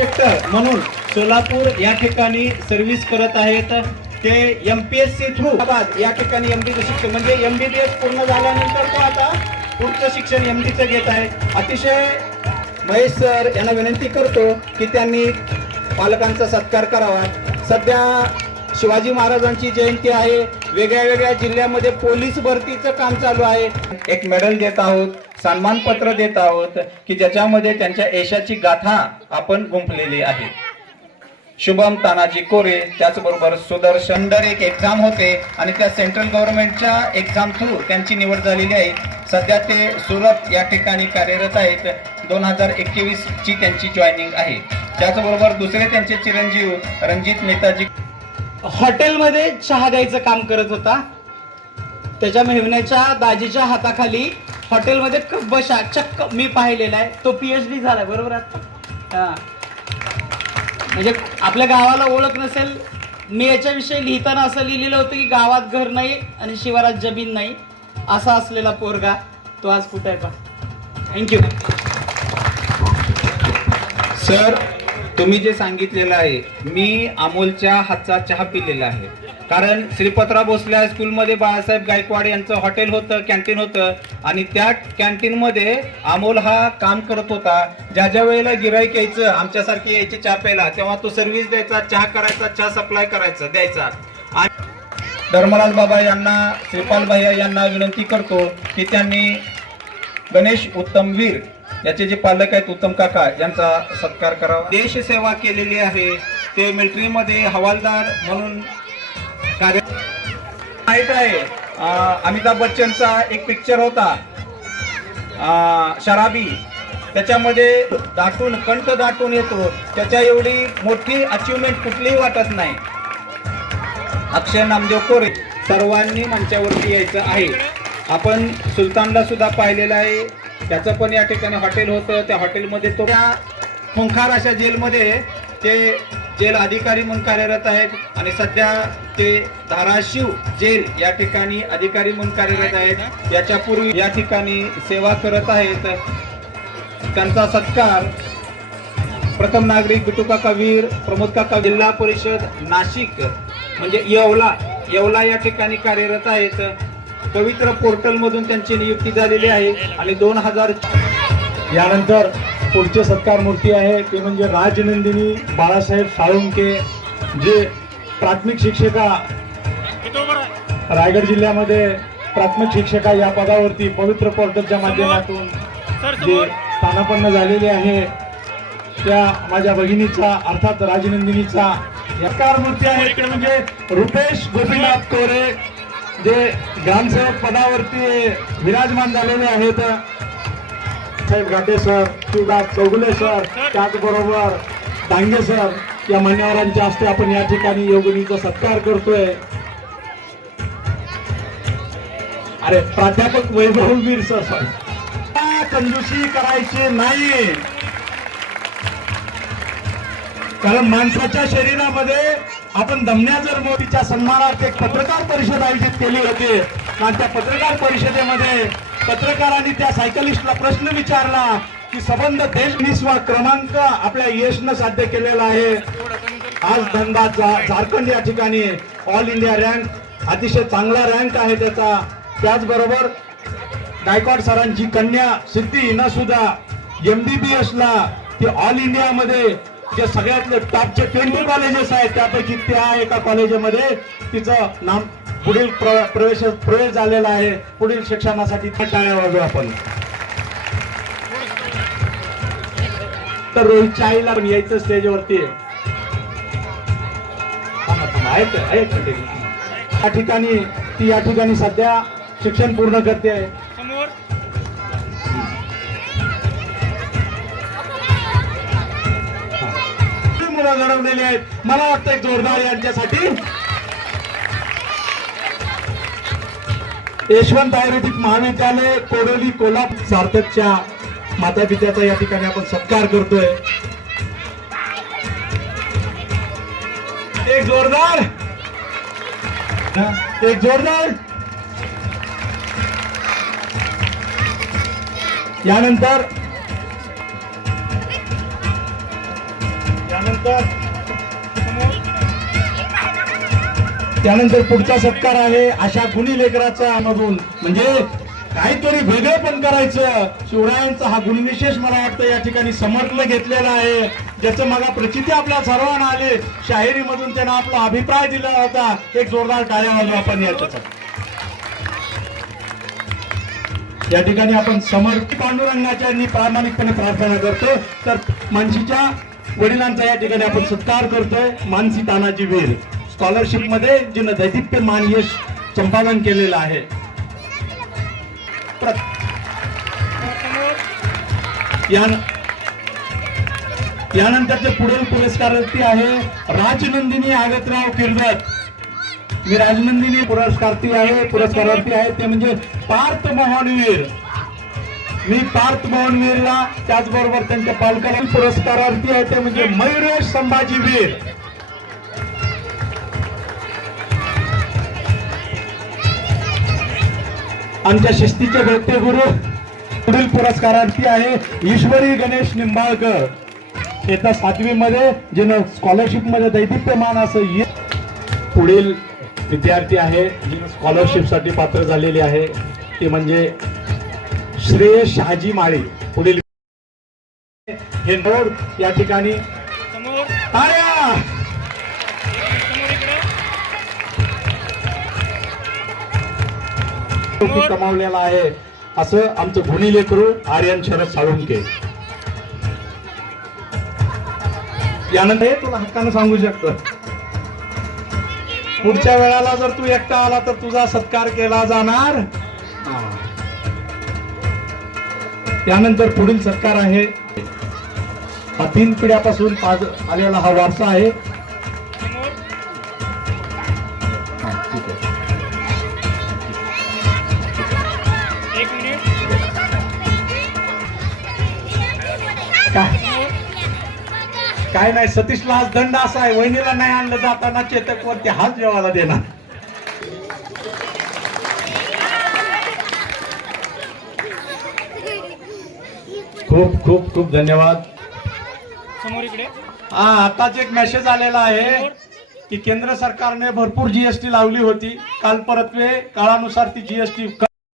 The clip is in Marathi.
इन्स्पेक्टर म्हणून सोलापूर या ठिकाणी सर्व्हिस करत आहेत. ते MPSC थ्रू या ठिकाणी MD शिक्षण म्हणजे MBBS पूर्ण झाल्यानंतर तो आता पुढचं शिक्षण MDचं घेत आहे. अतिशय महेश सर यांना विनंती करतो की त्यांनी पालकांचा सत्कार करावा. सध्या शिवाजी महाराजांची जयंती आहे. वेगळ्या वेगळ्या जिल्ह्यामध्ये पोलीस भरतीचं काम चालू आहे. एक मेडल देत आहोत, सन्मानपत्र देत आहोत की ज्याच्यामध्ये त्यांच्या यशाची गाथा आपण गुंफलेली आहे. शुभम तानाजी कोरे, त्याचबरोबर सुदर्शन एक एक्झाम होते आणि त्या सेंट्रल गव्हर्नमेंटच्या एक्झाम थ्रू त्यांची निवड झालेली आहे. सध्या ते सुरत या ठिकाणी कार्यरत आहेत. 2021 ची त्यांची जॉईनिंग आहे. त्याचबरोबर दुसरे त्यांचे चिरंजीव रणजित नेताजी हॉटेलमध्ये चहा द्यायचं काम करत होता. त्याच्या मेहण्याच्या दाजीच्या हाताखाली हॉटेलमध्ये बशा चक्क मी पाहिलेला आहे. तो PhD झालाय बरोबर आता. हा म्हणजे आपल्या गावाला ओळख नसेल. मी याच्याविषयी लिहिताना असं लिहिलेलं होतं की गावात घर नाही आणि शिवारात जमीन नाही असा असलेला पोरगा तो आज कुठे आहे पहा. Thank you sir. तुम्ही जे सांगितलेलं आहे, मी अमोलच्या हातचा चहा पिलेला आहे. कारण श्रीपतराव भोसले हायस्कूलमध्ये बाळासाहेब गायकवाड यांचं हॉटेल होतं, कॅन्टीन होतं आणि त्या कॅन्टीनमध्ये अमोल हा काम करत होता. ज्या वेळेला गिराईक यायचं, आमच्यासारखे यायचे चहा प्यायला, तेव्हा तो सर्व्हिस द्यायचा, चहा करायचा, चहा सप्लाय करायचा द्यायचा. आणि धर्मराज बाबा यांना, श्रीपाल भैया यांना विनंती करतो की त्यांनी गणेश उत्तमवीर याचे जे पालक आहेत उत्तम काका यांचा सत्कार करावा. देश सेवा केलेली आहे. ते मिलिटरीमध्ये हवालदार म्हणून कार्य माहित आहे. अमिताभ बच्चनचा एक पिक्चर होता शराबी, त्याच्यामध्ये दाटून कंठ दाटून येतो. त्याच्या एवढी मोठी अचिव्हमेंट कुठलीही वाटत नाही. अक्षय नामदेव कोरे सर्वांनी मंचावरती यायचं आहे. आपण सुलतानला सुद्धा पाहिलेलं आहे. त्याचं पण या ठिकाणी हॉटेल होतं. त्या हॉटेलमध्ये तो त्या खुंखार अशा जेलमध्ये ते जेल अधिकारी म्हणून कार्यरत आहेत आणि सध्या ते धाराशिव जेल या ठिकाणी अधिकारी म्हणून कार्यरत आहेत. याच्यापूर्वी या ठिकाणी सेवा करत आहेत. त्यांचा सत्कार प्रथम नागरिक बिटू काका वीर, प्रमोद काका, जिल्हा परिषद नाशिक म्हणजे येवला या ठिकाणी कार्यरत आहेत. पवित्र पोर्टल मधून त्यांची नियुक्ती झालेली आहे आणि 2000 यानंतर पुढचे सत्कार मूर्ती आहे ते म्हणजे राजनंदिनी बाळासाहेब साळुंके, जे प्राथमिक शिक्षिका रायगड जिल्ह्यामध्ये प्राथमिक शिक्षिका या पदावरती पवित्र पोर्टलच्या माध्यमातून जे स्थानापन्न झालेले आहे. त्या माझ्या भगिनीचा अर्थात राजनंदिनीचा सत्कार मूर्ती आहे ते म्हणजे रुपेश गोपीनाथ कोरे, जे ग्रामसेवक पदावरती विराजमान झालेले आहेत. साहेब घाटे सर, शिवदास चौगुले सर, त्याचबरोबर डांगे सर या मान्यवरांच्या हस्ते आपण या ठिकाणी योगिनीचा सत्कार करतोय. अरे प्राध्यापक वैभववीर सर, कंजूसी करायची नाही. कारण माणसाच्या शरीरामध्ये आपण दमण्या जर मोदीच्या सन्मानार्थ एक पत्रकार परिषद आयोजित केली होती आणि त्या पत्रकार परिषदेमध्ये पत्रकारांनी त्या सायकलिस्टला प्रश्न विचारला की संबंध देश 20वा क्रमांक आपल्या यशनं साध्य केलेला आहे. आज धनबाद झारखंड या ठिकाणी ऑल इंडिया रँक अतिशय चांगला रँक आहे त्याचा. त्याचबरोबर गायकवाड सरांची कन्या सिद्धी हिनं सुद्धा MBBS ला ती ऑल इंडियामध्ये जे सगळ्यातले टॉपचे 20 कॉलेजेस आहेत त्यापैकी त्या एका कॉलेजमध्ये तिचं नाम पुढील प्रवेश झालेला आहे. पुढील शिक्षणासाठी टाळ्या वाजवू आपण. तर रोहितच्या आईला पण यायचं स्टेजवरती या ठिकाणी ती या ठिकाणी सध्या शिक्षण पूर्ण करते. मुलं घडवलेली आहेत. मला वाटतं एक जोरदार यांच्यासाठी. यशवंत आयुर्वेदिक महाविद्यालय कोडोली कोल्हापूर सार्थकच्या माता पित्याचा या ठिकाणी आपण सत्कार करतोय. एक जोरदार यानंतर त्यानंतर पुढचा सत्कार आहे अशा गुणी लेकराचा मधून, म्हणजे काहीतरी वेगळं पण करायचं. शिवरायांचा हा गुणविशेष मला वाटतं या ठिकाणी समर्थन घेतलेला आहे, ज्याचं मला प्रचिती आपल्या सर्वांना आले. शाहिरीमधून त्यांना आपला अभिप्राय दिला होता. एक जोरदार टाळ्या वाजवू आपण याच्यासाठी. या ठिकाणी आपण समर्थ पांडुरंगाच्या मी प्रामाणिकपणे प्रार्थना करतो. तर मानसीच्या वडिलांचा या ठिकाणी आपण सत्कार करतोय. मानसी तानाजी वीर स्कॉलरशिप मध्ये जिनं दैदिप्यमान यश संपादन केलेलं आहे. यानंतरचे पुढील पुरस्कारार्थी आहे राजनंदिनी आगतराव किर्दत. मी राजनंदिनी पुरस्कारार्थी आहे ते म्हणजे पार्थ मोहनवीर. मी पार्थ मोहनवीरला त्याचबरोबर त्यांच्या पालकाला पुरस्कारार्थी आहे ते म्हणजे मयुरेश संभाजी वीर. आमच्या शिस्तीचे व्यक्ती गुरु. पुढील पुरस्कारार्थी आहे ईश्वरी गणेश निंबाळकर. येत्या 7वी मध्ये जिनं स्कॉलरशिप मध्ये दैदिप्यमान असं पुढील विद्यार्थी आहे जिनं स्कॉलरशिप साठी पात्र झालेले आहे ते म्हणजे श्रेयस शहाजी माळी. पुढील हे नोड या ठिकाणी कमावलेला आहे असं आमचं गुणी लेकरू आर्यन शरद साळुंके. यानंतर हे तुला हक्कानं सांगू शकतो. पुढच्या वेळाला जर तू एकटा आला तर तुझा सत्कार केला जाणार. त्यानंतर पुढील सत्कार आहे हा 3 पिढ्यापासून आलेला हा वारसा आहे. काय नाही, सतीशला आज दंड असा आहे, वहिनीला नाही आणलं जाताना चेतक वरती हात जेवायला देणार. खूप खूप खूप धन्यवाद. आताच एक मेसेज आलेला आहे की केंद्र सरकारने भरपूर जीएसटी लावली होती. काल परतवे काळानुसार ती जीएसटी